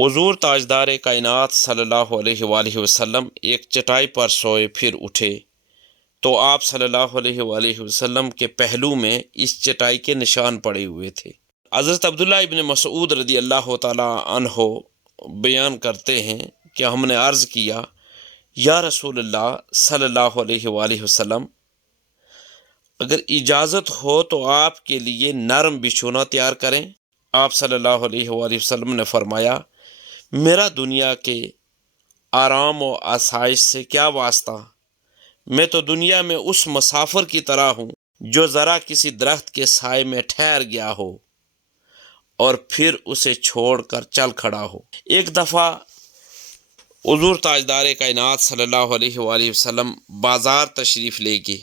हुज़ूर ताजदार कायनात सल्लल्लाहु अलैहि वआलिहि वसल्लम एक चटाई पर सोए, फिर उठे तो आप सल्लल्लाहु अलैहि वआलिहि वसल्लम के पहलू में इस चटाई के निशान पड़े हुए थे। हज़रत अब्दुल्ला इब्न मसऊद रज़ी अल्लाह ताला अन्हो बयान करते हैं कि हमने अर्ज़ किया, या रसूलल्लाह सल्लल्लाहु अलैहि वआलिहि वसल्लम, अगर इजाज़त हो तो आपके लिए नरम बिछोना तैयार करें। आप सल्लल्लाहु अलैहि वसल्लम ने फरमाया, मेरा दुनिया के आराम और आसाइश से क्या वास्ता, मैं तो दुनिया में उस मुसाफिर की तरह हूँ जो ज़रा किसी दरख्त के साए में ठहर गया हो और फिर उसे छोड़कर चल खड़ा हो। एक दफ़ा हुज़ूर ताजदार कायनात सल्लल्लाहु अलैहि वसल्लम बाज़ार तशरीफ़ ले गए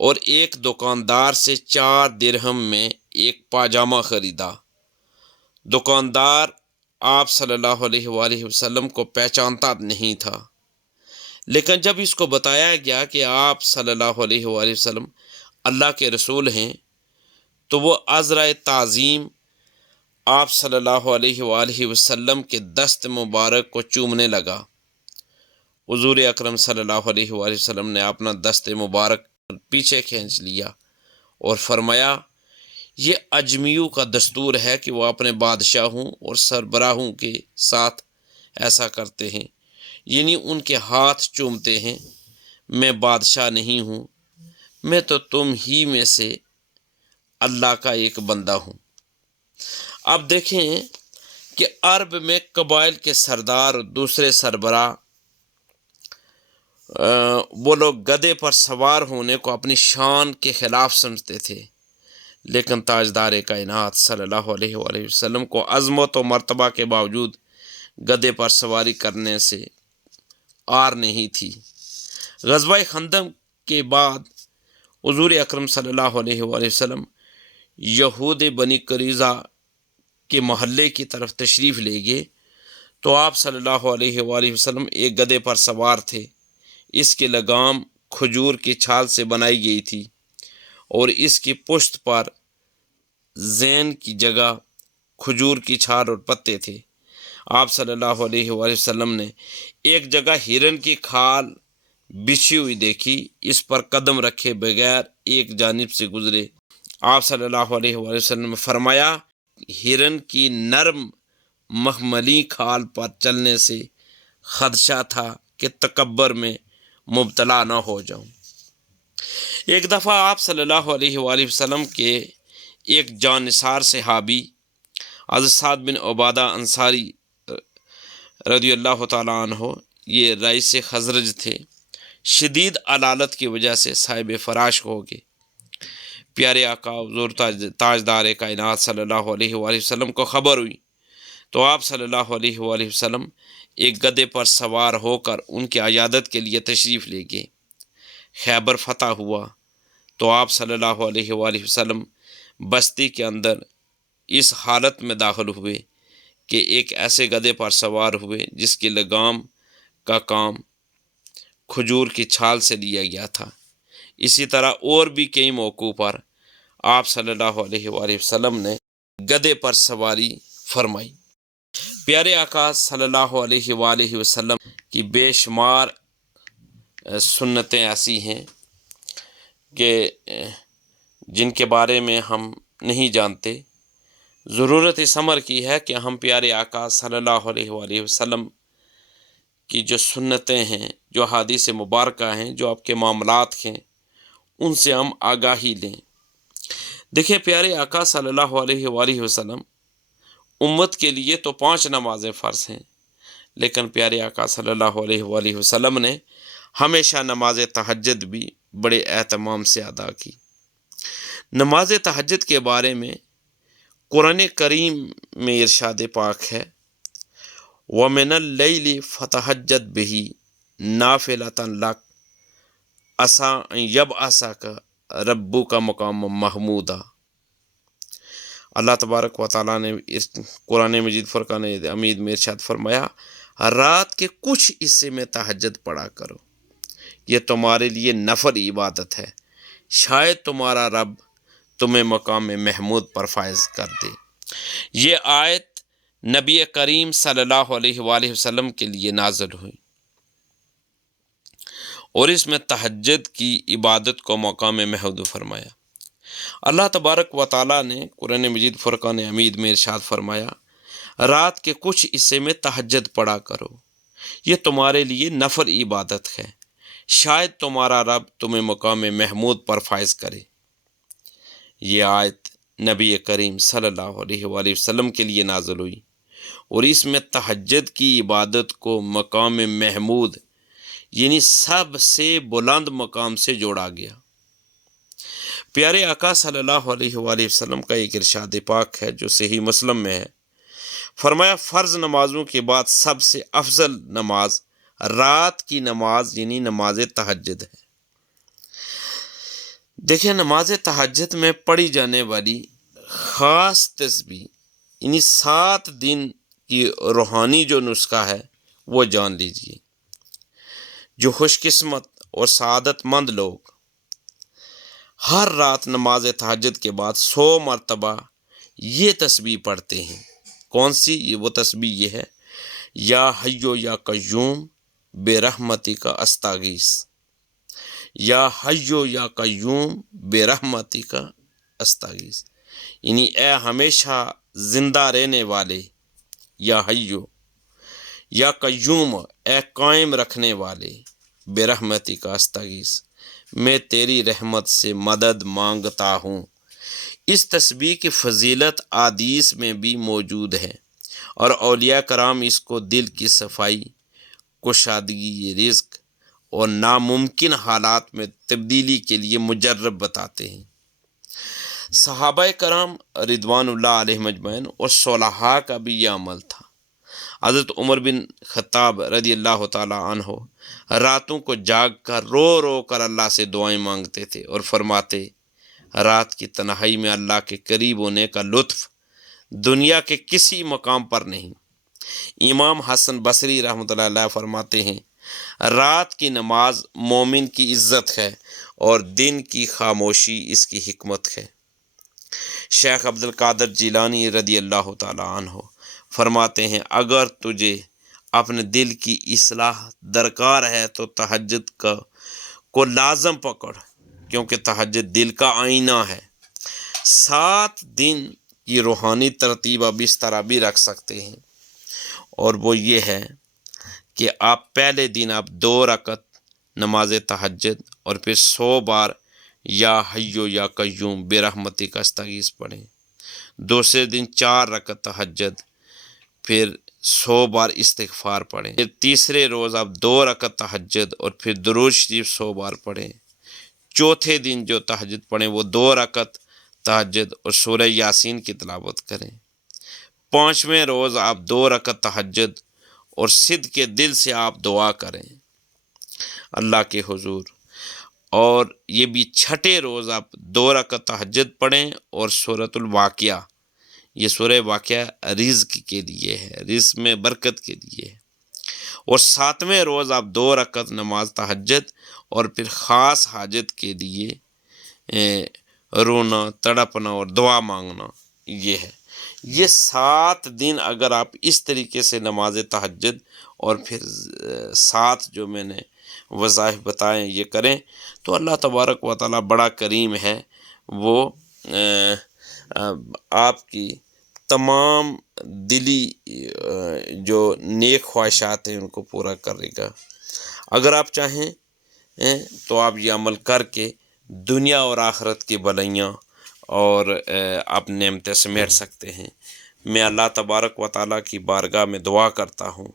और एक दुकानदार से 4 दिरहम में एक पाजामा ख़रीदा। दुकानदार आप सल्लल्लाहु अलैहि वसल्लम को पहचानता नहीं था, लेकिन जब इसको बताया गया कि आप सल्लल्लाहु अलैहि वसल्लम अल्लाह के रसूल हैं, तो वो अज़रा ताज़ीम आप सल्लल्लाहु अलैहि वसल्लम के दस्त मुबारक को चूमने लगा। हुज़ूर अकरम सल्लल्लाहु अलैहि वसल्लम ने अपना दस्त मुबारक पीछे खींच लिया और फरमाया, ये अजमियों का दस्तूर है कि वो अपने बादशाहों और सरबराहों के साथ ऐसा करते हैं, यानी उनके हाथ चूमते हैं। मैं बादशाह नहीं हूँ, मैं तो तुम ही में से अल्लाह का एक बंदा हूँ। अब देखें कि अरब में कबाइल के सरदार और दूसरे सरबराह वो लोग गधे पर सवार होने को अपनी शान के ख़िलाफ़ समझते थे, लेकिन ताजदार कायनात सल्लल्लाहु अलैहि वसल्लम को अज़मत और मर्तबा के बावजूद गधे पर सवारी करने से आर नहीं थी। ग़ज़वा खंदक के बाद हुज़ूर अकरम सल्लल्लाहु अलैहि वसल्लम यहूद बनी करीज़ा के महल्ले की तरफ तशरीफ़ ले गए तो आप सल्लल्लाहु अलैहि वसल्लम एक गधे पर सवार थे। इसकी लगाम खजूर की छाल से बनाई गई थी और इसकी पुश्त पर ज़ैन की जगह खजूर की छाल और पत्ते थे। आप सल्लल्लाहु अलैहि वसल्लम ने एक जगह हिरन की खाल बिछी हुई देखी, इस पर कदम रखे बगैर एक जानिब से गुजरे। आप सल्लल्लाहु अलैहि वसल्लम ने फरमाया, हिरन की नरम मखमली खाल पर चलने से खदशा था कि तकब्बर में मुब्तला न हो जाऊं। एक दफ़ा आप सल्लल्लाहु अलैहि वसल्लम के एक जानिसार सहाबी हज़रत साद बिन उबादा अंसारी रज़ियल्लाहु ताला अन्हो, ये रईस खज़रज थे, शदीद अलालत की वजह से साहिब फराश हो गए। प्यारे आका हुज़ूर ताजदार कायनात सल्लल्लाहु अलैहि वसल्लम को ख़बर हुई तो आप सल्लल्लाहु अलैहि वसल्लम एक गधे पर सवार होकर उनकी अयादत के लिए तशरीफ़ ले गए। खैबर फ़तह हुआ तो आप सल्लल्लाहु अलैहि वसल्लम बस्ती के अंदर इस हालत में दाखिल हुए कि एक ऐसे गधे पर सवार हुए जिसकी लगाम का काम खजूर की छाल से लिया गया था। इसी तरह और भी कई मौक़ों पर आप सल्लल्लाहु अलैहि वसल्लम ने गधे पर सवारी फरमाई। प्यारे आका सल्लल्लाहु अलैहि वसल्लम की बेशुमार सुन्नतें ऐसी हैं कि जिनके बारे में हम नहीं जानते। ज़रूरत इस अमर की है कि हम प्यारे आका सल्लल्लाहु अलैहि वसल्लम की जो सुन्नतें हैं, जो हदीस मुबारका हैं, जो आपके मामलात हैं, उनसे हम आगाही लें। देखिए प्यारे आका सल्लल्लाहु अलैहि वसल्लम उम्मत के लिए तो 5 नमाज़ें फ़र्ज़ हैं, लेकिन प्यारे आका सल्लल्लाहु अलैहि वसल्लम ने हमेशा नमाज तहज्जुद भी बड़े एहतमाम से अदा की। नमाज तहज्जुद के बारे में कुरान करीम में इरशाद पाक है, व मिनल लैली फतहज्जद बिही नाफिलतन लक असा यबअसक रब्बुका मक़ाम महमूदा। अल्लाह तबारक व तआला ने इस कुरान मजीद फुरक़ान हमीद में इरशाद फरमाया, रात के कुछ हिस्से में तहज्जुद पढ़ा करो, ये तुम्हारे लिए नफल इबादत है, शायद तुम्हारा रब तुम्हें मकाम महमूद पर फायज कर दे। ये आयत نبی کریم صلی اللہ علیہ وآلہ وسلم کے لیے نازل ہوئی، اور اس میں تہجد کی عبادت کو مقام محمود فرمایا۔ اللہ تبارک و تعالیٰ نے قرآن مجید فرقان حمید میں ارشاد فرمایا، رات کے کچھ حصے میں تہجد پڑھا کرو، یہ تمہارے لیے نفل عبادت ہے، شاید تمہارا رب تمہیں مقام محمود پر فائز کرے۔ یہ آیت نبی کریم صلی اللہ علیہ وآلہ وسلم کے لیے نازل ہوئی، اور اس میں تہجد کی عبادت کو مقام محمود یعنی سب سے بلند مقام سے جوڑا گیا۔ پیارے آقا صلی اللہ علیہ وآلہ وسلم کا ایک ارشاد پاک ہے جو صحیح مسلم میں ہے، فرمایا فرض نمازوں کے بعد سب سے افضل نماز رات کی نماز یعنی نماز تہجد ہے۔ دیکھیں، نماز تہجد میں پڑھی جانے والی خاص تسبیح یعنی 7 دن کی روحانی جو نسخہ ہے وہ جان لیجیے۔ جو خوش قسمت اور سعادت مند لوگ ہر رات نماز تہجد کے بعد 100 مرتبہ یہ تسبیح پڑھتے ہیں، کون سی؟ وہ تسبیح یہ ہے، یا حیو یا قیوم بے رحمتی کا استغیث، یا حیو یا قیوم بے رحمتی کا استغیث، یعنی اے ہمیشہ زندہ رہنے والے، یا حیو یا قیوم اے قائم رکھنے والے، بے رحمتی کا استغیث میں تیری رحمت سے مدد مانگتا ہوں۔ اس تسبیح کی فضیلت احادیث میں بھی موجود ہے، اور اولیاء کرام اس کو دل کی صفائی، کشادگی رزق اور ناممکن حالات میں تبدیلی کے لیے مجرب بتاتے ہیں۔ صحابہ کرام رضوان اللہ علیہم اجمعین اور صلحاء کا بھی یہ عمل تھا۔ حضرت عمر بن خطاب رضی اللہ تعالی عنہ راتوں کو جاگ کر رو رو کر اللہ سے دعائیں مانگتے تھے اور فرماتے، رات کی تنہائی میں اللہ کے قریب ہونے کا لطف دنیا کے کسی مقام پر نہیں۔ امام حسن بصری رحمۃ اللہ علیہ فرماتے ہیں، رات کی نماز مومن کی عزت ہے اور دن کی خاموشی اس کی حکمت ہے۔ شیخ عبد القادر جیلانی رضی اللہ تعالی عنہ فرماتے ہیں، اگر تجھے اپنے دل کی اصلاح درکار ہے تو تہجد کو لازم پکڑ، کیونکہ تہجد دل کا آئینہ ہے۔ 7 دن کی روحانی ترتیب اب اس طرح بھی رکھ سکتے ہیں، اور وہ یہ ہے کہ آپ پہلے دن آپ 2 رکعت نماز تہجد اور پھر 100 بار یا حیو یا قیوم بے رحمتی کا استغیث پڑھیں۔ دوسرے دن 4 رکعت تہجد، پھر 100 بار استغفار پڑھیں۔ پھر تیسرے روز آپ 2 رکعت تہجد اور پھر درود شریف 100 بار پڑھیں۔ چوتھے دن جو تہجد پڑھیں وہ 2 رکعت تہجد اور سورہ یاسین کی تلاوت کریں۔ 5ویں روز آپ 2 رکعت تہجد اور صدق کے دل سے آپ دعا کریں اللہ کے حضور، اور یہ بھی 6ٹھے روز آپ 2 رکعت تہجد پڑھیں اور سورۃ الواقعہ، یہ سورہ واقعہ رزق کے لیے ہے، رزق میں برکت کے لیے ہے، اور 7ویں روز آپ 2 رکعت نماز تہجد اور پھر خاص حاجت کے لیے رونا، تڑپنا اور دعا مانگنا یہ ہے۔ یہ 7 دن اگر آپ اس طریقے سے نماز تہجد اور پھر 7 جو میں نے وظائف بتائیں یہ کریں تو اللہ تبارک و تعالیٰ بڑا کریم ہے، وہ آپ کی تمام دلی جو نیک خواہشات ہیں ان کو پورا کرے گا۔ اگر آپ چاہیں تو آپ یہ عمل کر کے دنیا اور آخرت کی بھلائیاں اور آپ نعمتیں سمیٹ سکتے ہیں۔ میں اللہ تبارک و تعالیٰ کی بارگاہ میں دعا کرتا ہوں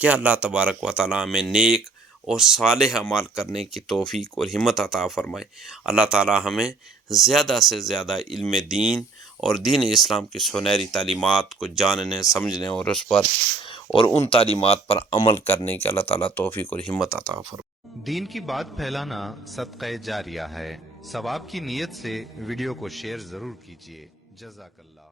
کہ اللہ تبارک و تعالیٰ ہمیں نیک اور صالح اعمال کرنے کی توفیق اور ہمت عطا فرمائے۔ اللہ تعالیٰ ہمیں زیادہ سے زیادہ علم دین اور دین اسلام کی سنہری تعلیمات کو جاننے، سمجھنے اور اس پر اور ان تعلیمات پر عمل کرنے کی اللہ تعالیٰ توفیق اور ہمت عطا فرمائے۔ دین کی بات پھیلانا صدقہ جاریہ ہے، ثواب کی نیت سے ویڈیو کو شیئر ضرور کیجیے۔ جزاک اللہ۔